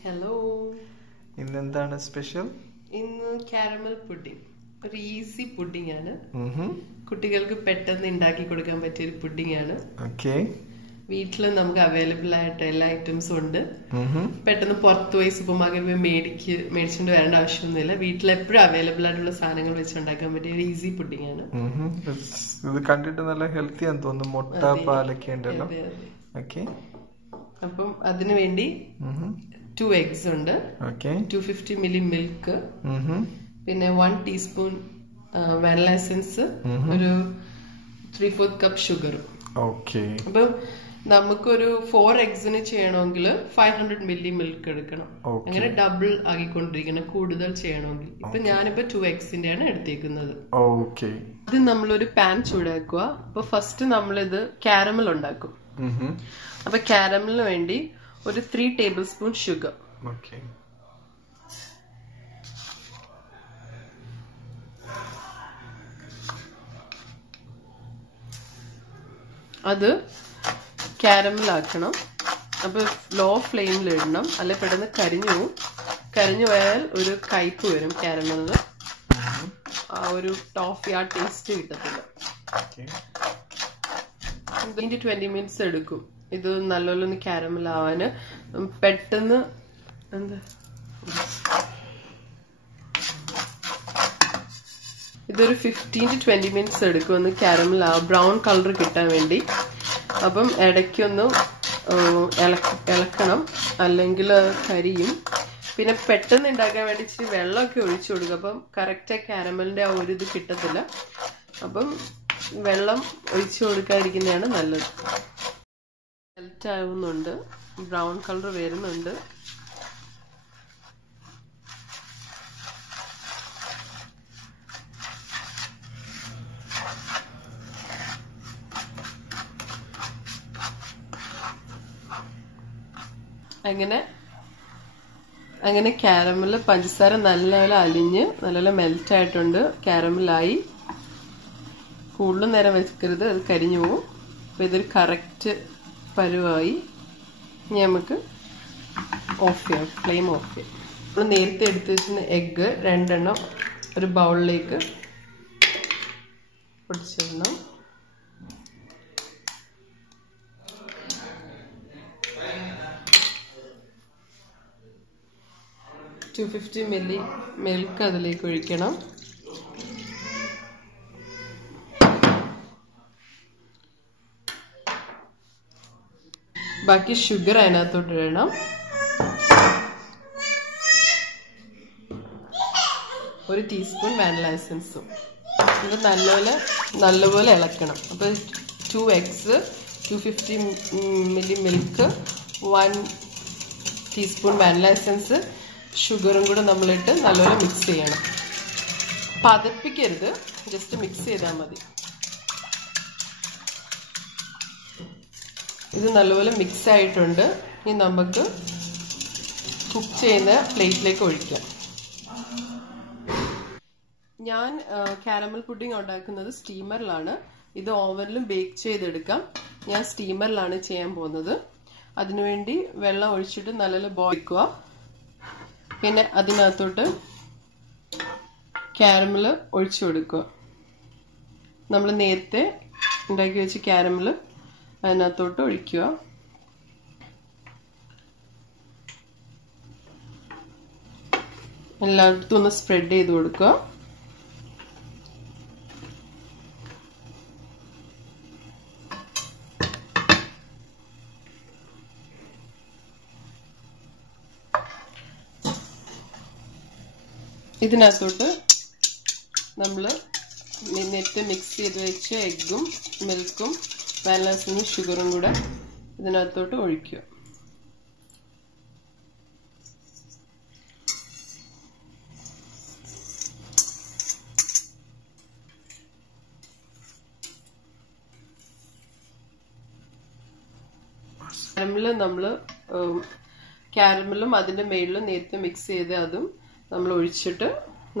Hello. ഇന്ന് എന്താണ് special? ഇന്ന് കാരമൽ പുഡിംഗ്. ഒരു ഈസി പുഡിംഗ് ആണ്. കുട്ടികൾക്ക് പെട്ടെന്ന് ഉണ്ടാക്കി കൊടുക്കാൻ പറ്റിയ ഒരു പുഡിംഗ് ആണ്. വീട്ടില് നമുക്ക് അവൈലബിൾ ആയിട്ട് എല്ലാ ഐറ്റംസും ഉണ്ട്. പെട്ടെന്ന് പുറത്തു പോയി സൂപ്പർ മാർക്കറ്റിൽ മേടിച്ചുകൊണ്ട് വരേണ്ട ആവശ്യമൊന്നുമില്ല. വീട്ടിൽ എപ്പോഴും അവൈലബിൾ ആയിട്ടുള്ള സാധനങ്ങൾ വെച്ച് ഉണ്ടാക്കാൻ പറ്റിയ ഒരു ഈസി പുഡിംഗ് ആണ്. ഇത് കണ്ടിട്ട് നല്ല ഹെൽത്തി ആണെന്ന് തോന്നുന്നു. മുട്ട, പാലൊക്കെ ഉണ്ടല്ലോ. അപ്പം അതിനു വേണ്ടി 2 eggs ഉണ്ട്, 250 ml മിൽക്ക്, പിന്നെ 1 ടീസ്പൂൺ വാനില എസൻസ്, ഒരു 3/4 കപ്പ് ഷുഗറും. അപ്പം നമുക്കൊരു 4 eggsന് ചെയ്യണമെങ്കിൽ 500 ml മിൽക്ക് എടുക്കണം. അങ്ങനെ ഡബിൾ ആക്കിക്കൊണ്ടിരിക്കണം കൂടുതൽ ചെയ്യണമെങ്കിൽ. ഇപ്പൊ ഞാനിപ്പോ 2 eggsന്റെ ആണ് എടുത്തേക്കുന്നത്. ഇത് നമ്മളൊരു പാൻ ചൂടാക്കുക. അപ്പൊ ഫസ്റ്റ് നമ്മളിത് കാരമൽ ഉണ്ടാക്കും. അപ്പൊ കാരമലിന് വേണ്ടി ഒരു 3 tablespoon ഷുഗർ. അത് കാരമൽ ആക്കണം. അപ്പൊ ലോ ഫ്ലെയിമിൽ ഇടണം, അല്ലെ പെട്ടെന്ന് കരിഞ്ഞു പോയാൽ ഒരു കയ്പ് വരും കാരമലിന്. ആ ഒരു ടോഫി ആ ടേസ്റ്റ് കിട്ടത്തില്ല. 20 minutes എടുക്കും ഇത് നല്ലോണം ഒന്ന് കാരമൽ ആവാന്. പെട്ടെന്ന് ഇതൊരു 15 to 20 minutes എടുക്കും ഒന്ന് കാരമൽ ബ്രൗൺ കളർ കിട്ടാൻ വേണ്ടി. അപ്പം ഇടയ്ക്കൊന്ന് ഇളക്കണം, അല്ലെങ്കിൽ കരിയും. പിന്നെ പെട്ടെന്ന് ഉണ്ടാക്കാൻ വേണ്ടി ഇച്ചിരി വെള്ളമൊക്കെ ഒഴിച്ചു കൊടുക്കും. അപ്പം കറക്റ്റ് കാരമലിന്റെ ആ ഒരു ഇത് കിട്ടത്തില്ല. അപ്പം വെള്ളം ഒഴിച്ചു കൊടുക്കാതിരിക്കുന്നതാണ് നല്ലത്. മെൽറ്റ് ആവുന്നുണ്ട്, ബ്രൗൺ കളർ വരുന്നുണ്ട്. അങ്ങനെ കാരമല് പഞ്ചസാര നല്ലപോലെ അലിഞ്ഞ് നല്ലപോലെ മെൽറ്റ് ആയിട്ടുണ്ട്. കാരമലായി. കൂടുതൽ നേരം വെക്കരുത്, അത് കരിഞ്ഞു പോകും. അപ്പൊ ഇതൊരു കറക്റ്റ് പരുവായി. ഇനി നമുക്ക് ഓഫ് ചെയ്യാം, ഫ്ലെയിം ഓഫ് ചെയ്യാം. നമ്മൾ നേരത്തെ എടുത്ത് വെച്ചിരുന്ന എഗ്ഗ് 2 എണ്ണം ഒരു ബൗളിലേക്ക് പൊടിച്ചിടണം. $250 ml മിൽക്ക് അതിലേക്ക് ഒഴിക്കണം. ബാക്കി ഷുഗർ അതിനകത്തോട്ട് ഇടണം. ഒരു ടീസ്പൂൺ വാനില എസൻസും. ഇത് നല്ലപോലെ ഇളക്കണം. അപ്പൊ 2 eggs, 250 ml milk, 1 teaspoon vanilla essence, ഷുഗറും കൂടെ നമ്മളിട്ട് നല്ലപോലെ മിക്സ് ചെയ്യണം. പതപ്പിക്കരുത്, ജസ്റ്റ് മിക്സ് ചെയ്താൽ മതി. ഇത് നല്ലപോലെ മിക്സ് ആയിട്ടുണ്ട്. ഇനി നമുക്ക് കുക്ക് ചെയ്യുന്ന പ്ലേറ്റിലേക്ക് ഒഴിക്കാം. ഞാൻ കാരമൽ പുഡിംഗ് ഉണ്ടാക്കുന്നത് സ്റ്റീമറിലാണ്. ഇത് ഓവനിലും ബേക്ക് ചെയ്തെടുക്കാം. ഞാൻ സ്റ്റീമറിലാണ് ചെയ്യാൻ പോകുന്നത്. അതിനുവേണ്ടി വെള്ളം ഒഴിച്ചിട്ട് നല്ലപോലെ ബോയിൽ ചെയ്യുക. പിന്നെ അതിനകത്തോട്ട് കാരമൽ ഒഴിച്ചു കൊടുക്കുക. നമ്മൾ നേരത്തെ ഉണ്ടാക്കി വെച്ച കാരമൽ അതിനകത്തോട്ട് ഒഴിക്കുക. എല്ലായിടത്തും ഒന്ന് സ്പ്രെഡ് ചെയ്ത് കൊടുക്കുക. ഇതിനകത്തോട്ട് നമ്മൾ നേരത്തെ മിക്സ് ചെയ്ത് വെച്ച എഗ്ഗും മിൽക്കും വാനില എസൻസും ഷുഗറും കൂടെ ഇതിനകത്തോട്ട് ഒഴിക്കുക. കാരമലും അതിന്റെ മേളിലും നേരത്തെ മിക്സ് ചെയ്ത് അതും നമ്മൾ ഒഴിച്ചിട്ട്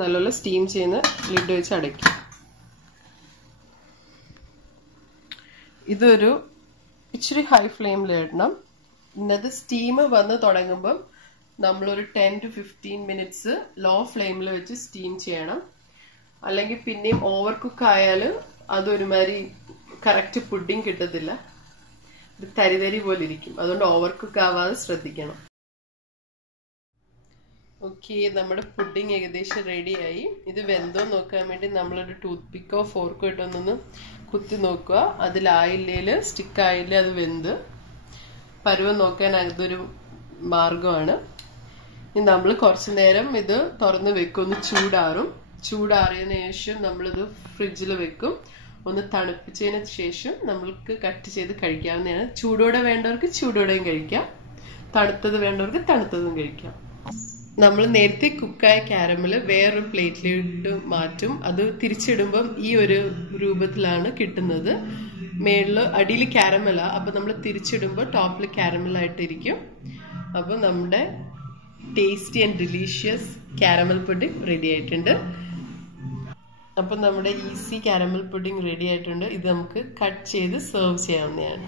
നല്ലപോലെ സ്റ്റീം ചെയ്യുന്ന ലിഡ് വെച്ച് അടയ്ക്കും. ഇതൊരു ഇച്ചിരി ഹൈ ഫ്ലെയിമിൽ ഇടണം. ഇന്നത് സ്റ്റീം വന്ന് തുടങ്ങുമ്പം നമ്മളൊരു 10 to 15 മിനിറ്റ്സ് ലോ ഫ്ലെയിമിൽ വെച്ച് സ്റ്റീം ചെയ്യണം. അല്ലെങ്കിൽ പിന്നെയും ഓവർ കുക്ക് ആയാൽ അതൊരുമാതിരി കറക്റ്റ് പുഡിങ് കിട്ടത്തില്ല, ഇത് തരിതരി പോലെ ഇരിക്കും. അതുകൊണ്ട് ഓവർ കുക്ക് ആവാതെ ശ്രദ്ധിക്കണം. ഓക്കെ, നമ്മുടെ പുഡിങ് ഏകദേശം റെഡിയായി. ഇത് വെന്തോ നോക്കാൻ വേണ്ടി നമ്മളൊരു ടൂത്ത് പിക്കോ ഫോർക്കോ ഇട്ടൊന്നൊന്ന് കുത്തി നോക്കുക. അതിലായില്ലേല് സ്റ്റിക്കായില്ലേ അത് വെന്ത് പരുവം നോക്കാൻ അതൊരു മാർഗമാണ്. ഇനി നമ്മൾ കുറച്ചു നേരം ഇത് തുറന്ന് വെക്കും, ഒന്ന് ചൂടാറിയതിനു ശേഷം നമ്മളിത് ഫ്രിഡ്ജിൽ വെക്കും. ഒന്ന് തണുപ്പിച്ചതിന് ശേഷം നമ്മൾക്ക് കട്ട് ചെയ്ത് കഴിക്കാവുന്നതാണ്. ചൂടോടെ വേണ്ടവർക്ക് ചൂടോടെയും കഴിക്കാം, തണുത്തത് വേണ്ടവർക്ക് തണുത്തതും കഴിക്കാം. നമ്മൾ നേരത്തെ കുക്കായ കാരമൽ വേറൊരു പ്ലേറ്റിലിട്ട് മാറ്റും. അത് തിരിച്ചിടുമ്പം ഈ ഒരു രൂപത്തിലാണ് കിട്ടുന്നത്. മേളില് അടിയിൽ കാരമലാ, അപ്പൊ നമ്മൾ തിരിച്ചിടുമ്പോൾ ടോപ്പിൽ കാരമൽ ആയിട്ടിരിക്കും. അപ്പൊ നമ്മുടെ tasty and delicious caramel pudding ready ആയിട്ടുണ്ട്. അപ്പൊ നമ്മുടെ ഈസി കാരമൽ പുഡിംഗ് റെഡി ആയിട്ടുണ്ട്. ഇത് നമുക്ക് കട്ട് ചെയ്ത് സെർവ് ചെയ്യാവുന്നതാണ്.